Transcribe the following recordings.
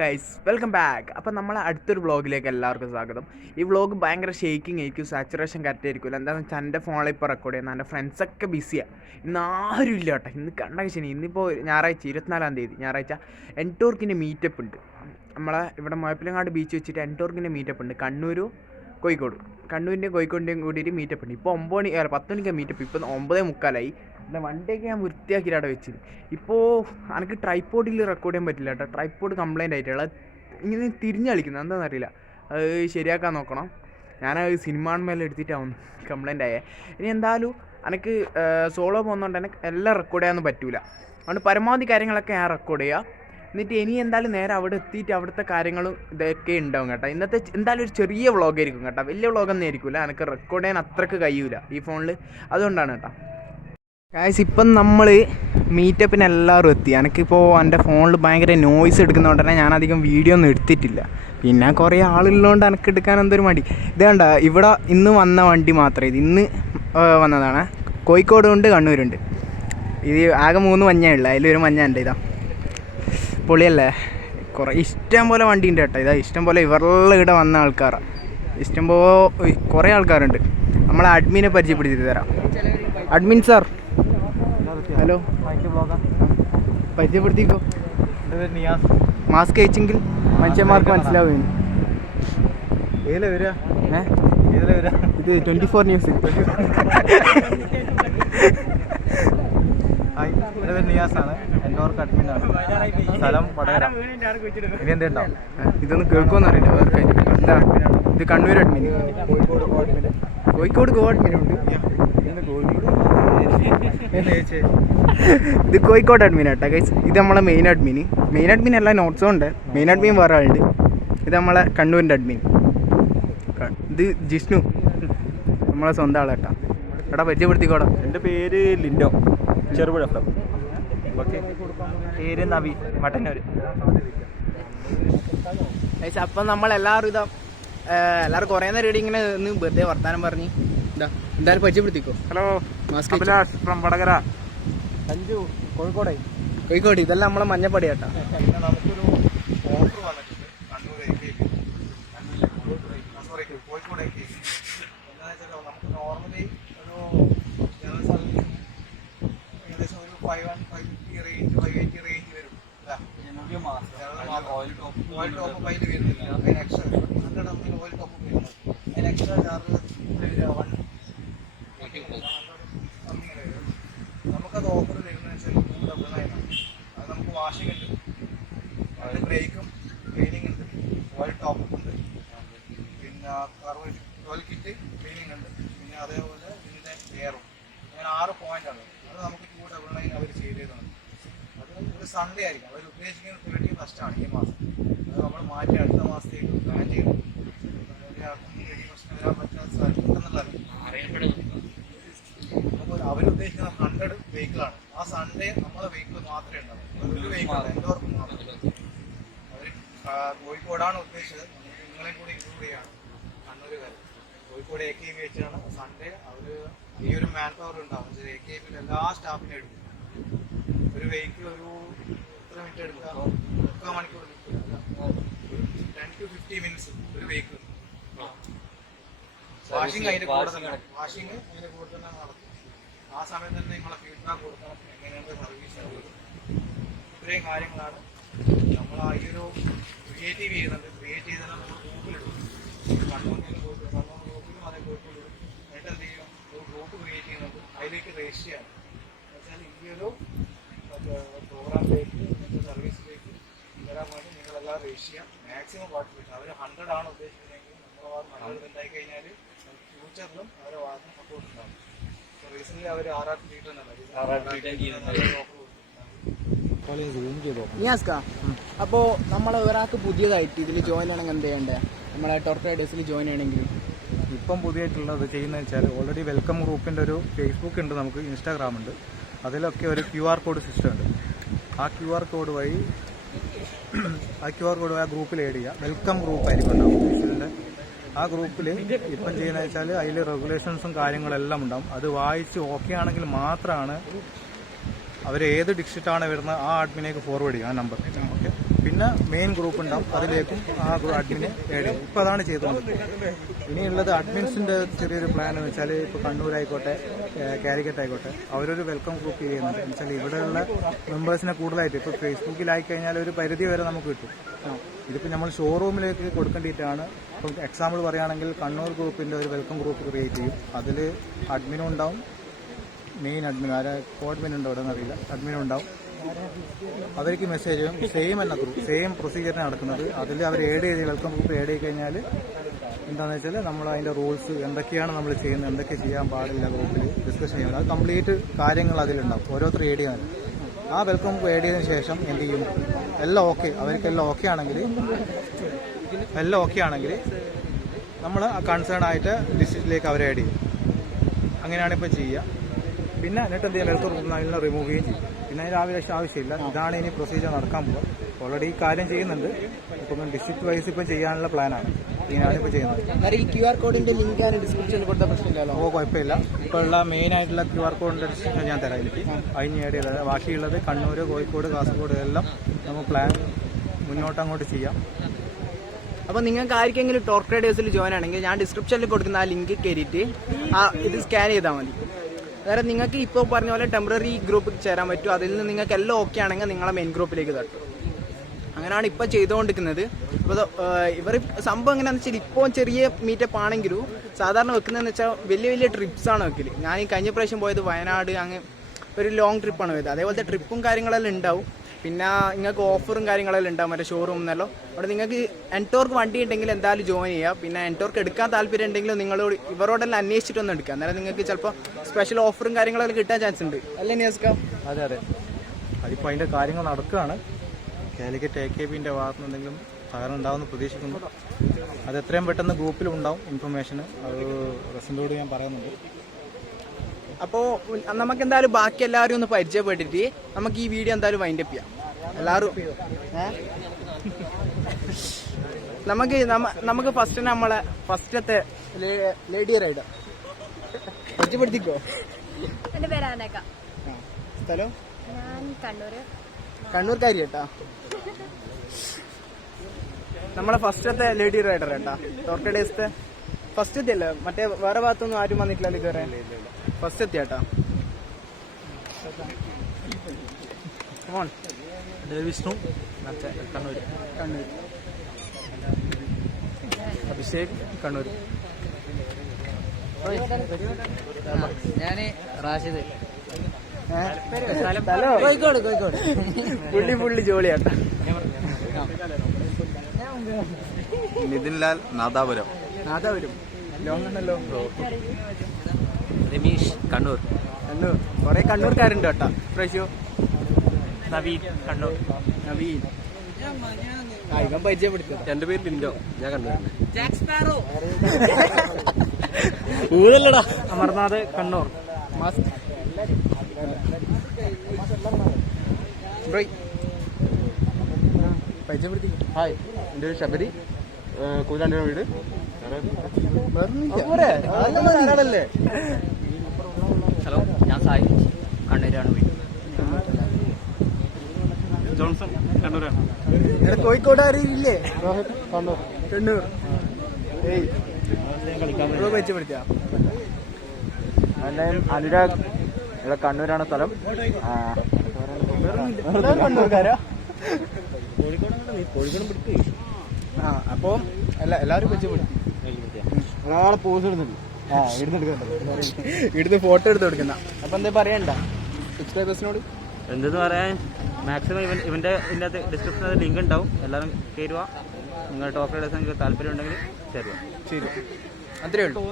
Guys, welcome back. അപ്പം നമ്മൾ അടുത്തൊരു വ്ളോഗിലേക്ക് എല്ലാവർക്കും സ്വാഗതം. ഈ വ്ളോഗ് ഭയങ്കര ഷേക്കിംഗ് ആയിരിക്കും, സാച്ചുറേഷൻ കറക്റ്റ് ആയിരിക്കില്ല. എന്താണെന്ന് വെച്ചാൽ എൻ്റെ ഫോണിൽ ഇപ്പോൾ റെക്കോർഡ് ചെയ്യുന്നത് എൻ്റെ ഫ്രണ്ട്സൊക്കെ ബിസിയാണ്. ഇന്ന് ആരും ഇല്ല കേട്ടോ. ഇന്ന് കണ്ട ശനി. ഇന്നിപ്പോൾ ഞായറാഴ്ച 24-ാം തീയതി ഞായറാഴ്ച NTORQിൻ്റെ മീറ്റപ്പ് ഉണ്ട്. നമ്മളെ ഇവിടെ മുഴപ്പിലങ്ങാട് ബീച്ച് വെച്ചിട്ട് NTORQിൻ്റെ മീറ്റപ്പ് ഉണ്ട്. കണ്ണൂരിൻ്റെയും കോഴിക്കോടിൻ്റെയും കൂടിയിട്ട് മീറ്റപ്പ് ഉണ്ട്. ഇപ്പോൾ 9 മണി 10 മണിക്കാണ് മീറ്റപ്പ്. ഇപ്പം 9:43 പിന്നെ വണ്ടിയൊക്കെ ഞാൻ വൃത്തിയാക്കിയിട്ട് അവിടെ വെച്ചത്. ഇപ്പോൾ എനിക്ക് ട്രൈപ്പോഡിൽ റെക്കോർഡ് ചെയ്യാൻ പറ്റില്ല കേട്ടോ. ട്രൈപ്പോഡ് കംപ്ലൈൻ്റ് ആയിട്ടുള്ള ഇങ്ങനെ തിരിഞ്ഞ് കളിക്കുന്നത് എന്താണെന്നറിയില്ല. അത് ശരിയാക്കാൻ നോക്കണം. ഞാനത് സിനിമാന്മേലെ എടുത്തിട്ടാവുന്നു കംപ്ലൈൻ്റ് ആയേ. ഇനി എന്തായാലും എനിക്ക് സോളോ പോകുന്നതുകൊണ്ട് എനിക്ക് എല്ലാം റെക്കോർഡ് ചെയ്യാനൊന്നും പറ്റില്ല. അതുകൊണ്ട് പരമാവധി കാര്യങ്ങളൊക്കെ ഞാൻ റെക്കോർഡ് ചെയ്യുക. എന്നിട്ട് ഇനി എന്തായാലും നേരെ അവിടെ എത്തിയിട്ട് അവിടുത്തെ കാര്യങ്ങളും ഇതൊക്കെ ഉണ്ടാവും കേട്ടോ. ഇന്നത്തെ എന്തായാലും ഒരു ചെറിയ വ്ളോഗായിരിക്കും കേട്ടോ. വലിയ വ്ളോഗൊന്നും ആയിരിക്കില്ല. എനിക്ക് റെക്കോർഡ് ചെയ്യാൻ അത്രയ്ക്ക് കഴിയൂല ഈ ഫോണിൽ. അതുകൊണ്ടാണ് കേട്ടോ. ഗായ്സ്, ഇപ്പം നമ്മൾ മീറ്റപ്പിന് എല്ലാവരും എത്തി. എനിക്കിപ്പോൾ എൻ്റെ ഫോണിൽ ഭയങ്കര നോയ്സ് എടുക്കുന്നതുകൊണ്ട് തന്നെ ഞാനധികം വീഡിയോ ഒന്നും എടുത്തിട്ടില്ല. പിന്നെ കുറേ ആളുള്ളതുകൊണ്ട് എനിക്ക് എടുക്കാൻ എന്തൊരു മടി. ഇത് കണ്ട, ഇവിടെ ഇന്ന് വന്ന വണ്ടി മാത്രമേ ഇത് ഇന്ന് വന്നതാണ്. കോഴിക്കോടുണ്ട്, കണ്ണൂരുണ്ട്. ഇത് ആകെ 3 മഞ്ഞേ ഉള്ളു. അതിലൊരു മഞ്ഞ ഉണ്ട്. ഇതാ പൊളിയല്ലേ. കുറേ ഇഷ്ടം പോലെ വണ്ടി ഉണ്ട് കേട്ടോ. ഇതാ ഇഷ്ടം പോലെ ഇവരെല്ലാം ഇവിടെ വന്ന ആൾക്കാരാണ്. കുറേ ആൾക്കാരുണ്ട്. നമ്മളെ അഡ്മിനെ പരിചയപ്പെടുത്തി തരാം. അഡ്മിൻ സാർ, ഹലോ, പരിചയപ്പെടുത്തിക്കോ. മാസ്ക് അയച്ചെങ്കിൽ മനുഷ്യന്മാർക്ക് മനസ്സിലാവും. ഇത് 24 ന്യൂസ്. നിയാസാണ്, NTORQ അഡ്മിനാണ്. സ്ഥലം വടകര. ഇനി എന്തുണ്ടാവും ഇതൊന്നും കേൾക്കുമെന്നറിയില്ല. എന്താ ഇത്? കണ്ണൂർ അഡ്മിൻ, കോഴിക്കോട് അഡ്മിനുണ്ട്. ഇത് കോഴിക്കോട് അഡ്മിൻ കേട്ടോ ഗൈസ്. ഇത് നമ്മളെ മെയിൻ അഡ്മിൻ അല്ല, നോട്ട്സും ഉണ്ട്. മെയിൻ അഡ്മിൻ വേറെ ആളുണ്ട്. ഇത് നമ്മളെ കണ്ണൂരിൻ്റെ അഡ്മിൻ. ഇത് ജിഷ്ണു, നമ്മളെ സ്വന്തം ആളേട്ടാ. എടാ പരിചയപ്പെടുത്തിക്കോടാ. എൻ്റെ പേര് ലിൻഡോ, ചെറുപുഴ. ഓക്കെ, പേര് നവി, മട്ടന്നൂർ. ഗൈസ്, അപ്പം നമ്മളെല്ലാവരും എല്ലാവരും കുറേ നേരം ഇവിടെ ഇങ്ങനെ ഒന്ന് വെറുതെ വർത്താനം പറഞ്ഞ് എന്തായാലും പരിചയപ്പെടുത്തിക്കോ. Hello, from Vadakara. സഞ്ജു, കോഴിക്കോട്. ഇതെല്ലാം നമ്മളെ മഞ്ഞപ്പടി കേട്ടോ. നമുക്കൊരു ഓഫർ വന്നിട്ടുണ്ട് കണ്ണൂർ കോഴിക്കോട്. എന്താണെന്ന് വെച്ചാൽ നമുക്ക് നോർമലി ഒരു ജനറൽ സർവീസ് ഏകദേശം ഒരു 550 റേഞ്ച് വരും. ഓയിൽ ടോപ്പ് അതിൽ വരുന്നില്ല. അതിന് എക്സ്ട്രാ 100 ഓയിൽ ടോപ്പ് വരുന്നത്. അതിന് എക്സ്ട്രാ ചാർജ് നമുക്കത് ഓഫർ തരുന്നതെന്ന് വെച്ചാൽ 299. അത് നമുക്ക് വാഷിംഗ് ഉണ്ട്, അതിന് ബ്രേക്കും ക്ലീനിങ് ഉണ്ട്, ഓയിൽ ടോപ്പ് ഉണ്ട്, പിന്നെ ഓയിൽ കിറ്റ് ക്ലീനിങ് ഉണ്ട്, പിന്നെ അതേപോലെ ഇതിൻ്റെ എയറും. അങ്ങനെ 6 പോയിൻ്റാണ്. അത് നമുക്ക് 299 അവർ ചെയ്ത് തരുന്നത്. അത് ഒരു സൺഡേ ആയിരിക്കും. അവർ ഉദ്ദേശിക്കുന്നത് 31st ഈ മാസം. അത് നമ്മൾ മാറ്റി അടുത്ത മാസത്തേക്ക് പ്ലാൻ ചെയ്യണം. പ്രശ്നം വരാൻ പറ്റാത്ത സാധിക്കുന്നുള്ളതല്ല. അപ്പോൾ അവരുദ്ദേശിക്കുന്ന 100 വെഹിക്കിളാണ്. ആ സൺഡേ നമ്മളെ വെഹിക്കിൾ മാത്രമേ ഉണ്ടാവും. ഒരു വെഹിക്കിൾ NTORQ മാത്രമേ. അവർ കോഴിക്കോടാണ് ഉദ്ദേശിച്ചത്. നിങ്ങളെയും കൂടി ഇൻക്ലൂഡ് ചെയ്യാണ്. കണ്ണൂരുകാർ കോഴിക്കോട് AKB വെച്ചാണ് സൺഡേ അവർ ഈ ഒരു മാൻ പവർ ഉണ്ടാവും. AKBയിൽ എല്ലാ സ്റ്റാഫിനും എടുക്കും. ഒരു വെഹിക്കിൾ ഒരു എത്ര മിനിറ്റ് എടുക്കുക? 3 മണിക്കൂർ എടുക്കില്ല. 10 to 15 മിനിറ്റ്സ് ഒരു വെഹിക്കിൾ. വാഷിംഗ് അതിൻ്റെ കൂടെ തന്നെ നടത്തും. ആ സമയത്ത് തന്നെ നിങ്ങളെ ഫീഡ്ബാക്ക് കൊടുക്കണം, എങ്ങനെയാണ് സർവീസ് ഉള്ളത്. ഇത്രയും കാര്യങ്ങളാണ് നമ്മൾ ഈ ഒരു ക്രിയേറ്റീവ് ചെയ്യുന്നത്. ക്രിയേറ്റ് ചെയ്താൽ നമ്മൾ ഗ്രൂപ്പിലിടും. കണ്ണൂരിലും അതേ ഗ്രൂപ്പിലിടും. എന്നിട്ട് എന്ത് ചെയ്യും? ഒരു ഗ്രൂപ്പ് ക്രിയേറ്റ് ചെയ്യുന്നത്, അതിലേക്ക് രജിസ്റ്റർ ചെയ്യണം. എന്നുവെച്ചാൽ ഈ ഒരു പ്രോഗ്രാമിലേക്ക്, ഇങ്ങനത്തെ സർവീസിലേക്ക് വരാൻ വേണ്ടി നിങ്ങളെല്ലാം രജിസ്റ്റർ ചെയ്യാം. Maximum participation. അവർ 100 ആണ് ഉദ്ദേശിക്കുന്നതെങ്കിൽ നമ്മളെ ഭാഗത്ത് ഉണ്ടായി കഴിഞ്ഞാൽ ഫ്യൂച്ചറിലും അവരെ ഭാഗത്ത് സപ്പോർട്ട് ഉണ്ടാകും. റീസെൻ്റ്ലി അവർ അപ്പോൾ നമ്മൾ ഒരാൾക്ക് പുതിയതായിട്ട് ഇതിൽ ജോയിൻ ചെയ്യണമെങ്കിൽ എന്ത് ചെയ്യണ്ടേ? നമ്മളെ ടോർക്രൈഡേഴ്സിൽ ജോയിൻ ചെയ്യണമെങ്കിൽ ഇപ്പം പുതിയതായിട്ടുള്ളത് ചെയ്യുന്നത് വെച്ചാൽ ഓൾറെഡി വെൽക്കം ഗ്രൂപ്പിൻ്റെ ഒരു ഫേസ്ബുക്ക് ഉണ്ട്, നമുക്ക് ഇൻസ്റ്റാഗ്രാം ഉണ്ട്. അതിലൊക്കെ ഒരു QR കോഡ് സിസ്റ്റം ഉണ്ട്. ആ QR കോഡ് വഴി ആ ഗ്രൂപ്പിൽ ആഡ് ചെയ്യുക. വെൽക്കം ഗ്രൂപ്പ് ആയിരിക്കും ഉണ്ടാവും ഓഫീഷ്യലിൻ്റെ. ആ ഗ്രൂപ്പിൽ ഇപ്പം ചെയ്യുന്നത് വെച്ചാൽ അതിൽ റെഗുലേഷൻസും കാര്യങ്ങളെല്ലാം ഉണ്ടാവും. അത് വായിച്ച് ഓക്കെ ആണെങ്കിൽ മാത്രമാണ് അവർ ഏത് ഡിസ്ട്രിക്റ്റാണ് വരുന്നത് ആ അഡ്മിനേക്ക് ഫോർവേഡ് ചെയ്യുക, ആ നമ്പർ. ഓക്കെ. പിന്നെ മെയിൻ ഗ്രൂപ്പ് ഉണ്ടാവും, അതിലേക്കും ആ അഡ്മിനെ ആഡ് ചെയ്യും. ഇപ്പോൾ അതാണ് ചെയ്തുകൊണ്ടിരിക്കുന്നത്. ഇനിയുള്ളത് അഡ്മിൻസിൻ്റെ ചെറിയൊരു പ്ലാൻ എന്ന് വെച്ചാൽ ഇപ്പോൾ കണ്ണൂരായിക്കോട്ടെ കാലിക്കറ്റ് ആയിക്കോട്ടെ അവരൊരു വെൽക്കം ഗ്രൂപ്പ് ചെയ്യുന്നുണ്ട്. എന്ന് വെച്ചാൽ ഇവിടെയുള്ള മെമ്പേഴ്സിനെ കൂടുതലായിട്ട് ഇപ്പോൾ ഫേസ്ബുക്കിലായി കഴിഞ്ഞാൽ ഒരു പരിധി വരെ നമുക്ക് കിട്ടും. ഇതിപ്പോൾ നമ്മൾ ഷോറൂമിലേക്ക് കൊടുക്കേണ്ടിയിട്ടാണ്. ഇപ്പം എക്സാമ്പിൾ പറയുകയാണെങ്കിൽ കണ്ണൂർ ഗ്രൂപ്പിൻ്റെ ഒരു വെൽക്കം ഗ്രൂപ്പ് ക്രിയേറ്റ് ചെയ്യും. അതിൽ അഡ്മിനും ഉണ്ടാവും, മെയിൻ അഡ്മിൻ ആരാ കോഡ്മിൻ ഉണ്ടോ അവിടെ എന്നറിയില്ല, അഡ്മിനും ഉണ്ടാവും. അവർക്ക് മെസ്സേജ് സെയിം പ്രൊസീജിയറിന് നടക്കുന്നത്. അതിൽ അവർ ആഡ് ചെയ്ത് വെൽക്കം ഗ്രൂപ്പ് ആഡ് ചെയ്ത് കഴിഞ്ഞാൽ എന്താണെന്ന് വെച്ചാൽ നമ്മൾ അതിൻ്റെ റൂൾസ് എന്തൊക്കെയാണ് നമ്മൾ ചെയ്യുന്നത്, എന്തൊക്കെ ചെയ്യാൻ പാടില്ല ഗ്രൂപ്പിൽ ഡിസ്കഷൻ ചെയ്യുന്നത്, അത് കംപ്ലീറ്റ് കാര്യങ്ങൾ അതിലുണ്ടാവും. ഓരോരുത്തർ ആഡ് ചെയ്യാൻ ആ വെൽക്കം ഗ്രൂപ്പ് ആഡ് ചെയ്തതിന് ശേഷം എന്ത് ചെയ്യും, എല്ലാം ഓക്കെ, അവർക്കെല്ലാം ഓക്കെ ആണെങ്കിൽ നമ്മൾ കൺസേൺ ആയിട്ട് ഡിസ്ട്രിക്റ്റിലേക്ക് അവർ ആഡ് ചെയ്യും. അങ്ങനെയാണ് ഇപ്പോൾ ചെയ്യുക. പിന്നെ എന്നിട്ട് എന്ത് ചെയ്യാം, വെൽക്കം ഗ്രൂപ്പ് അതിനെ റിമൂവ് ചെയ്യുകയും ചെയ്യും. പിന്നെ അതിന് ആവശ്യമില്ല. ഇതാണ് ഇനി പ്രൊസീജിയർ നടക്കാൻ പോകുക. ഓൾറെഡി ഈ കാര്യം ചെയ്യുന്നുണ്ട്. ഇപ്പം ഡിസ്ട്രിക്ട് വൈസ് ഇപ്പം ചെയ്യാനുള്ള പ്ലാനാണ്. ഇതിനാണ് ഇപ്പോൾ ചെയ്യുന്നത്. ഈ QR കോഡിന്റെ ലിങ്ക് ആണ് ഡിസ്ക്രിപ്ഷനിൽ കൊടുത്ത പ്രശ്നമില്ലല്ലോ? കുഴപ്പമില്ല. ഇപ്പോൾ ഉള്ള മെയിൻ ആയിട്ടുള്ള QR കോഡിന്റെ ഡിസ്ക്രിപ്ഷൻ ഞാൻ തരാം. എനിക്ക് അതിന് ആഡ് ചെയ്തത് ബാക്കിയുള്ളത് കണ്ണൂർ, കോഴിക്കോട്, കാസർഗോഡ് എല്ലാം നമുക്ക് പ്ലാൻ മുന്നോട്ടങ്ങോട്ട് ചെയ്യാം. അപ്പോൾ നിങ്ങൾക്ക് ആർക്കെങ്കിലും ടോർക്ക് റൈഡേഴ്സിൽ ജോയിൻ ആണെങ്കിൽ ഞാൻ ഡിസ്ക്രിപ്ഷനിൽ കൊടുക്കുന്ന ആ ലിങ്ക് കയറിയിട്ട് ഇത് സ്കാൻ ചെയ്താൽ മതി. അതായത് നിങ്ങൾക്ക് ഇപ്പോൾ പറഞ്ഞ പോലെ ടെമ്പററി ഗ്രൂപ്പിൽ ചേരാൻ പറ്റും. അതിൽ നിന്ന് നിങ്ങൾക്ക് എല്ലാം ഓക്കെ ആണെങ്കിൽ നിങ്ങളെ മെയിൻ ഗ്രൂപ്പിലേക്ക് തട്ടും. അങ്ങനെയാണ് ഇപ്പോൾ ചെയ്തുകൊണ്ടിരിക്കുന്നത്. ഇപ്പോൾ ഇവർ സംഭവം എങ്ങനെയാണെന്ന് വെച്ചാൽ ഇപ്പോൾ ചെറിയ മീറ്റപ്പ് ആണെങ്കിലും സാധാരണ വെക്കുന്നതെന്ന് വെച്ചാൽ വലിയ ട്രിപ്സാണ് വെക്കൽ. ഞാൻ ഈ കഴിഞ്ഞ പ്രാവശ്യം പോയത് വയനാട്, അങ്ങനെ ഒരു ലോങ് ട്രിപ്പാണ് പോയത്. അതേപോലത്തെ ട്രിപ്പും കാര്യങ്ങളെല്ലാം ഉണ്ടാവും. പിന്നെ നിങ്ങൾക്ക് ഓഫറും കാര്യങ്ങളെല്ലാം ഉണ്ടാവും മറ്റേ ഷോറൂമിൽ നിന്നല്ലോ. അവിടെ നിങ്ങൾക്ക് NTORQ വണ്ടി ഉണ്ടെങ്കിൽ എന്തായാലും ജോയിൻ ചെയ്യുക. പിന്നെ NTORQ എടുക്കാൻ താല്പര്യം ഉണ്ടെങ്കിൽ നിങ്ങളോട് ഇവരോടെല്ലാം അന്വേഷിച്ചിട്ടൊന്നും എടുക്കുക. അന്നേരം നിങ്ങൾക്ക് ചിലപ്പോൾ സ്പെഷ്യൽ ഓഫറും കാര്യങ്ങളെല്ലാം കിട്ടാൻ ചാൻസ് ഉണ്ട് അല്ലേ നിയാസ്ക? അതെ, അതിപ്പോൾ അതിൻ്റെ കാര്യങ്ങൾ നടക്കുകയാണ്. കാലിക്കറ്റ് AKBൻ്റെ ഭാഗത്തുനിന്ന് എന്തെങ്കിലും സഹകരണം ഉണ്ടാവുമെന്ന് പ്രതീക്ഷിക്കുന്നു. അത് എത്രയും പെട്ടെന്ന് ഗ്രൂപ്പിലുണ്ടാവും ഇൻഫർമേഷന്. അത് റസിനോട് ഞാൻ പറയുന്നുണ്ട്. അപ്പോൾ നമുക്ക് എന്തായാലും ബാക്കി എല്ലാവരും ഒന്ന് പരിചയപ്പെട്ടിട്ട് നമുക്ക് ഈ വീഡിയോ എന്തായാലും വൈൻഡപ്പ് ചെയ്യാം. എല്ലാവരും നമുക്ക് ഫസ്റ്റ് നമ്മളെ ഫസ്റ്റത്തെ ലേഡി റൈഡർ പരിചയപ്പെടുത്തിക്കോ. എന്റെ പേര് അനക. സ്ഥലം? ഞാൻ കണ്ണൂർക്കാരി കേട്ടാ. നമ്മളെ ഫസ്റ്റത്തെ ലേഡി റൈഡർ കേട്ടാ. ടോർക്കഡേഴ്സത്തെ ഫസ്റ്റ് അല്ലേ? മറ്റേ വേറെ ഭാഗത്തൊന്നും ആരും വന്നിട്ടില്ലല്ലോ ഇതുവരെ. ഫസ്റ്റ് എത്തിയാട്ടാ. വിഷ്ണു, കണ്ണൂർ. അഭിഷേക്, കണ്ണൂർ. ഞാന് റാഷിദ്, കോഴിക്കോട്. പുള്ളി ജോളിയാട്ടാ. നിതിൻലാൽ, നാദാപുരം. ലോങ് ഉണ്ടല്ലോ. രമീഷ്, കണ്ണൂർ. കൊറേ കണ്ണൂർക്കാരുണ്ട് കേട്ടാ. ഫ്രഷോ. നവീൻ, കണ്ണൂർ. ഇവൻ പരിചയപ്പെടുത്തിയത്. എന്റെ പേര് ലിൻഡോ, ഞാൻ കണ്ണൂർ. അമർനാഥ്, കണ്ണൂർ. പരിചയപ്പെടുത്തി. ഹായ്, എൻ്റെ പേര് ശബരി, കൂലാണ്ടിയുടെ വീട്. ഹലോ, ഞാൻ സായി, കണ്ണൂരാണ് വീട്. ജോൺസൺ, കണ്ണൂരാണ്. കോഴിക്കോട് അറിയില്ലേ? കണ്ണൂർ. പരിചയപ്പെടുത്തിയ അനുരാഗ്, ഇവിടെ കണ്ണൂരാണ് സ്ഥലം. കണ്ണൂർക്കാരാ? അപ്പൊ എല്ലാവരും പരിചയപ്പെടുത്തി. ഒരാളെ പോസ് ഇടുന്നുണ്ട്. ഇടുന്ന് ഫോട്ടോ എടുത്ത് കൊടുക്കുന്ന. അപ്പൊ എന്താ പറയണ്ട സബ്സ്ക്രൈബേഴ്സിനോട്? എന്തെന്ന് പറയാൻ, മാക്സിമം ഇവന്റെ ഇതിനകത്ത് ഡിസ്ക്രിപ്ഷനിൽ ലിങ്ക് ഉണ്ടാവും. എല്ലാവരും കയറുക. നിങ്ങൾ ടോർക്ക് റൈഡേഴ്സ് നിങ്ങൾക്ക് താല്പര്യം ഉണ്ടെങ്കിൽ ചേരുക. ശരി, അത്രേ ഉള്ളൂ.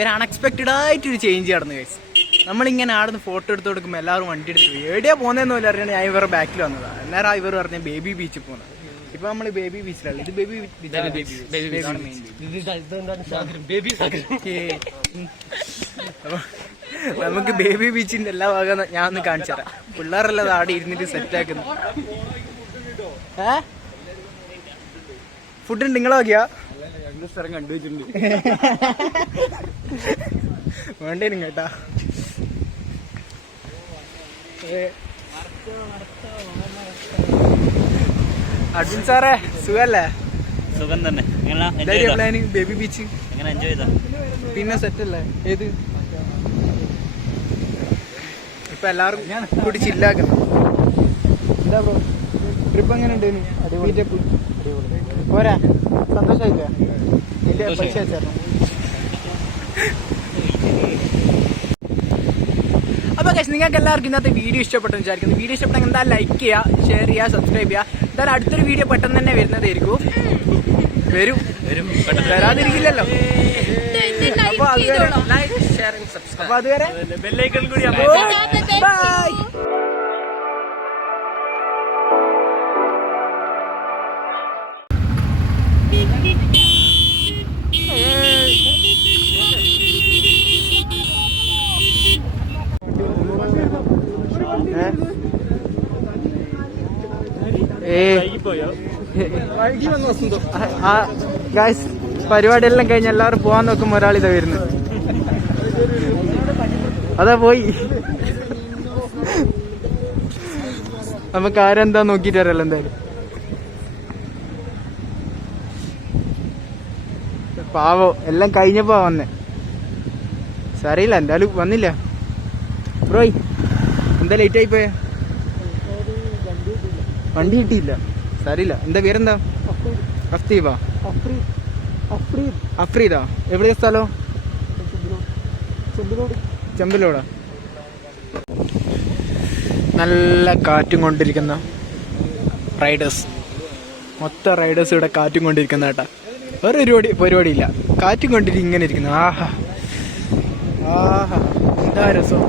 ഒരു അൺഎക്സ്പെക്റ്റഡ് ആയിട്ടൊരു ചേഞ്ച് നടന്നു ഗൈസ്. നമ്മളിങ്ങനെ ആടുന്ന് ഫോട്ടോ എടുത്ത് കൊടുക്കുമ്പോൾ എല്ലാവരും വണ്ടി എടുത്ത് പോയി. എവിടെയാ പോകുന്നതെന്ന് പോലും അറിയണം. ഞാൻ ഇവരുടെ ബാക്കിൽ വന്നതാണ്. അന്നേരം ഇവർ പറഞ്ഞ ബേബി ബീച്ചിൽ പോകുന്നത്. ഇപ്പൊ നമ്മൾ ബേബി ബീച്ചിലല്ല, ഇത് ബേബി നമുക്ക് ബേബി ബീച്ചിന്റെ എല്ലാ ഭാഗം ഞാൻ ഒന്ന് കാണിച്ചു തരാം. പിള്ളേരെല്ലാം ആടെ ഇരുന്നിട്ട് സെറ്റാക്കുന്നു. ഫുഡ് ഉണ്ട് നിങ്ങളെ നോക്കിയാ സ്ഥലം കണ്ടുവച്ചിട്ടുണ്ട്. വേണ്ടേനും കേട്ടാ. അർജുൻ സാറേ സുഖല്ലേ? സുഖം തന്നെ. പ്ലാന് ബേബി ബീച്ച് എങ്ങനെ എൻജോയ് ചെയ്താ? പിന്നെ സെറ്റല്ലേ? ഏത് ഇപ്പൊ എല്ലാവരും കൂടി ചില്ലാക്കണം. എന്താ ബ്രോ ട്രിപ്പ് എങ്ങനെ ഉണ്ടായിരുന്നു? മീറ്റപ്പ് പോരാ? സന്തോഷമായില്ല? ഇല്ല പൈസ അയച്ചായിരുന്നു. അപ്പോൾ ഗൈസ് നിങ്ങൾക്ക് എല്ലാവർക്കും ഇന്നത്തെ വീഡിയോ ഇഷ്ടപ്പെട്ടെന്ന് വിചാരിക്കുന്നു. വീഡിയോ ഇഷ്ടപ്പെട്ടെങ്കിൽ എന്തായാലും ലൈക്ക് ചെയ്യുക, ഷെയർ ചെയ്യുക, സബ്സ്ക്രൈബ് ചെയ്യുക. എന്തായാലും അടുത്തൊരു വീഡിയോ പെട്ടെന്ന് തന്നെ വരുന്നതായിരിക്കും. വരാതിരിക്കില്ലല്ലോ. അപ്പോൾ അതുവരെ ബെല്ലൈക്കൺ കൂടി ബൈ. പരിപാടിയെല്ലാം കഴിഞ്ഞ് എല്ലാവരും പോവാൻ നോക്കുമ്പോ ഒരാളിതാ വരുന്നു. അതാ പോയി. നമുക്ക് ആരെന്താ നോക്കിട്ട് അറിയാലോ. എന്തായാലും പാവോ എല്ലാം കഴിഞ്ഞപ്പോ വന്നേ. സാരയില്ല, എന്തായാലും വന്നില്ല. ബ്രോയ് എന്താ ലേറ്റ് ആയി പോയ? വണ്ടി കിട്ടിയില്ല. സാരില്ല. എന്താ പേരെന്താ? അഫ്തീബാ? അഫ്രീദാ? എവിടെയാ സ്ഥലം? ചെമ്പിലോടാ. നല്ല കാറ്റും കൊണ്ടിരിക്കുന്ന റൈഡേഴ്സ്, മൊത്തം റൈഡേഴ്സ് ഇവിടെ കാറ്റും കൊണ്ടിരിക്കുന്ന കേട്ടാ. വേറെ പരിപാടിയില്ല, കാറ്റും കൊണ്ടിരിക്കും ഇങ്ങനെ ഇരിക്കുന്നു. ആഹാ ആഹാ എന്താ രസം.